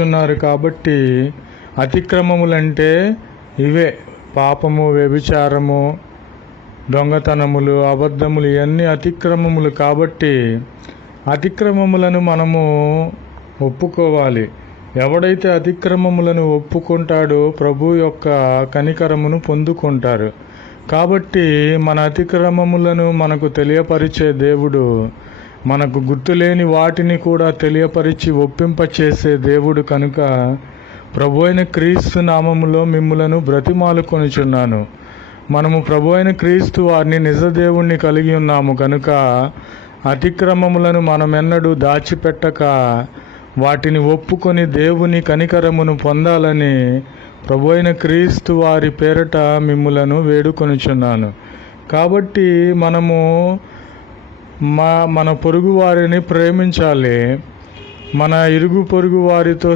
ఉన్నారు కాబట్టి అతిక్రమములంటే ఇవే: పాపము, వ్యభిచారము, దొంగతనములు, అబద్ధములు, ఇవన్నీ అతిక్రమములు. కాబట్టి అతిక్రమములను మనము ఒప్పుకోవాలి. ఎవడైతే అతిక్రమములను ఒప్పుకుంటాడో ప్రభు యొక్క కనికరమును పొందుకుంటారు. కాబట్టి మన అతిక్రమములను మనకు తెలియపరిచే దేవుడు, మనకు గుర్తులేని వాటిని కూడా తెలియపరిచి ఒప్పింపచేసే దేవుడు కనుక ప్రభు అయిన క్రీస్తు నామములో మిమ్ములను బ్రతిమాలుకొనుచున్నాను. మనము ప్రభు అయిన క్రీస్తు వారిని నిజదేవుణ్ణి కలిగి ఉన్నాము కనుక అతిక్రమములను మనమెన్నడూ దాచిపెట్టక వాటిని ఒప్పుకొని దేవుని కనికరమును పొందాలని ప్రభు అయిన క్రీస్తు వారి పేరట మిమ్ములను వేడుకొనుచున్నాను. కాబట్టి మనము మన పొరుగు వారిని ప్రేమించాలి. మన ఇరుగు పొరుగు వారితో